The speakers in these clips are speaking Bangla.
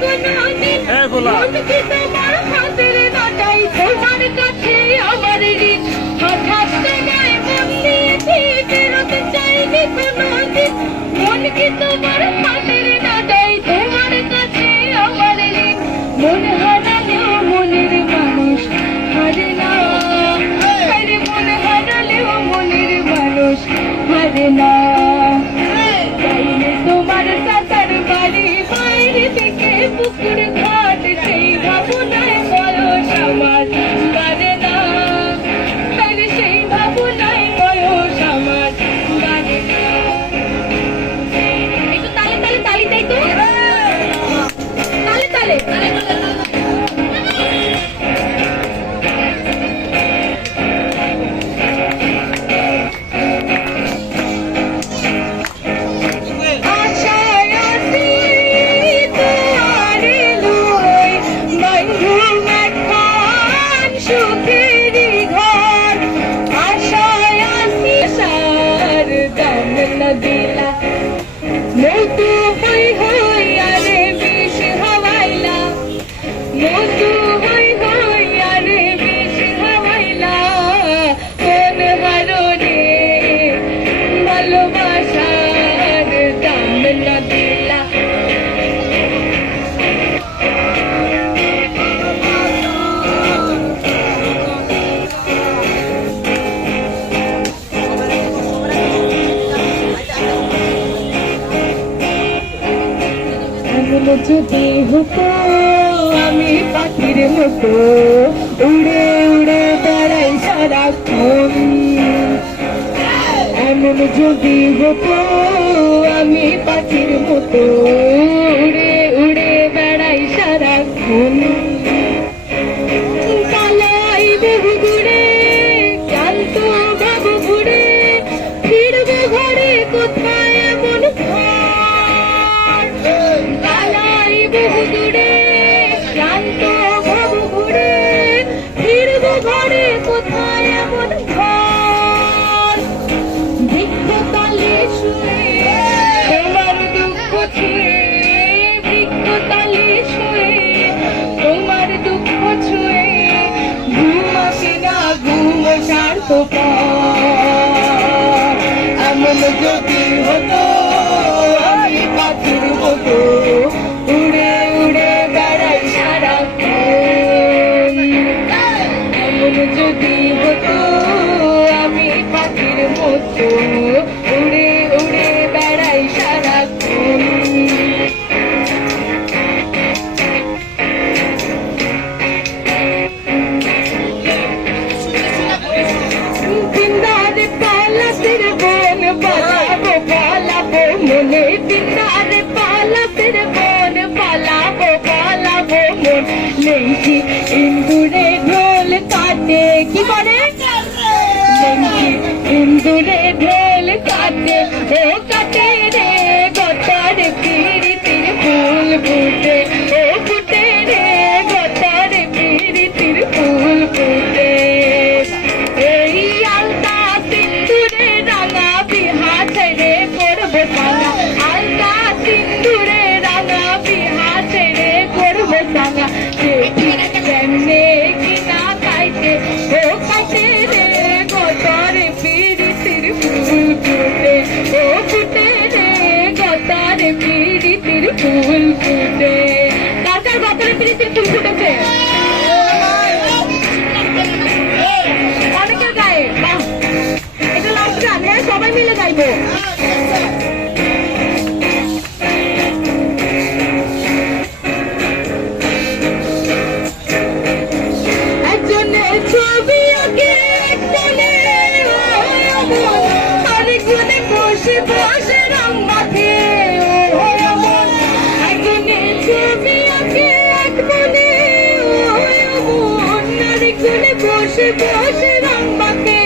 কোনদিন হ্যাঁ গোলা মন কি তোমার হাতের নাটাই তোমার কাছে আমার ঋণ হঠাৎ তোমায় মন দিয়েছি ফেরত চাইনি কোনদিন মন কি তোমার হাতের নাটাই তোমার কাছে আমার ঋণ মন হারালেও মনের মানুষ হারে না আরে মন হারালেও মনের মানুষ হারে না চাইলে তোমার কাতার বাড়ি বাইরে থেকে পুকুর ঘাট সেই ভাবনায় বয়স আমার বাড়ে না আরে সেই ভাবনায় বয়স আমার বাড়ে না একটু তালে তালে তালি তাই তো তালে তালে তালে মধু হই হই আরে বিষ হাওয়াইলা মধু হই হই আরে বিষ হাওয়াইলা কোন হারনে ভালোবাসার দাম না দিলা যদি হতো আমি পাখির মতো উড়ে উড়ে বেড়াই সারাক্ষণ এমন যদি হতো আমি পাখির মতো উড়ে উড়ে বেড়াই সারাক্ষণ পালাই বহু দূরে জানতো বাবু ঘুরে ফিরবো ঘরে কোথায় এমন বহু দূরে শান্ত বাবু ঘুরে ফিরবো ঘরে কোথায় এমন ঘর বৃক্ষতলে শুয়ে তোমার দুঃখ ছুঁয়ে বৃক্ষতলে শুয়ে তোমার দুঃখ ছুঁয়ে ঘুম আসে না ঘুম সার্থ এমন যদি হতো আমি পাখির মতো উড়ে উড়ে বেড়াই সারাক্ষণ এমন যদি হতো আমি পাখির মতো উড়ে উড়ে বেড়াই সারাক্ষণ বিন্দারে পালাতের বন পালাবো পালাবো মনে বিন্দারে পালাতের বন পালাবো পালাবো মন নেই ইন্দুরে ঢোল কাটে কি করে ইন্দুরে ঢোল কাটে ও কাটে রে গতার পিরিতির ফুল ফুটে ও ফুটে রে গতার পিরিতির ফুল ফুটে এই আলতা সিন্দুরে রাঙা বিহা ছেড়ে করবো সাঙা আলতা সিন্দুরে রাঙা বিহা ছেড়ে করবো সাঙা কেমনে কিনা কাইতে ও কাটে রে গতার পিরিতির ফুল ফুটে ও ফুটে রে গতার পিরিতির ফুল ফুটে কার কার গতার পিরিতির ফুল ফুটেছে অনেকের গায়ে বাহ এটা লাস্ট গান হ্যাঁ সবাই মিলে গাইবো একজনের ছবি আঁকে এক কোণে আরেকজনে বসে বসে রং মাখে একজনের ছবি আঁকে এক কোণে আরেকজনে বসে বসে রং মাখে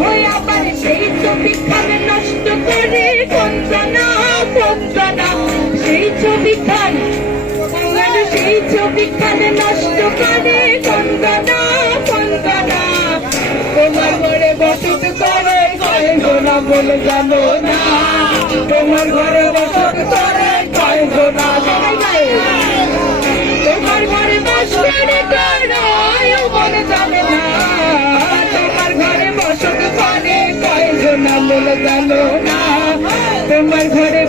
হয়ে আবার সেই ছবি খানে নষ্ট করে কঞ্চনা কঞ্চনা সেই ছবি খান সেই ছবি খানে নষ্ট করে কঞ্চনা কঞ্চনা তোমার ঘরে বসত করে কয় গোনা বলে জানো না তোমার ঘরে বসত করে কয় গোনা সবাই গায়ে বদল গেল না, তোমার ঘরে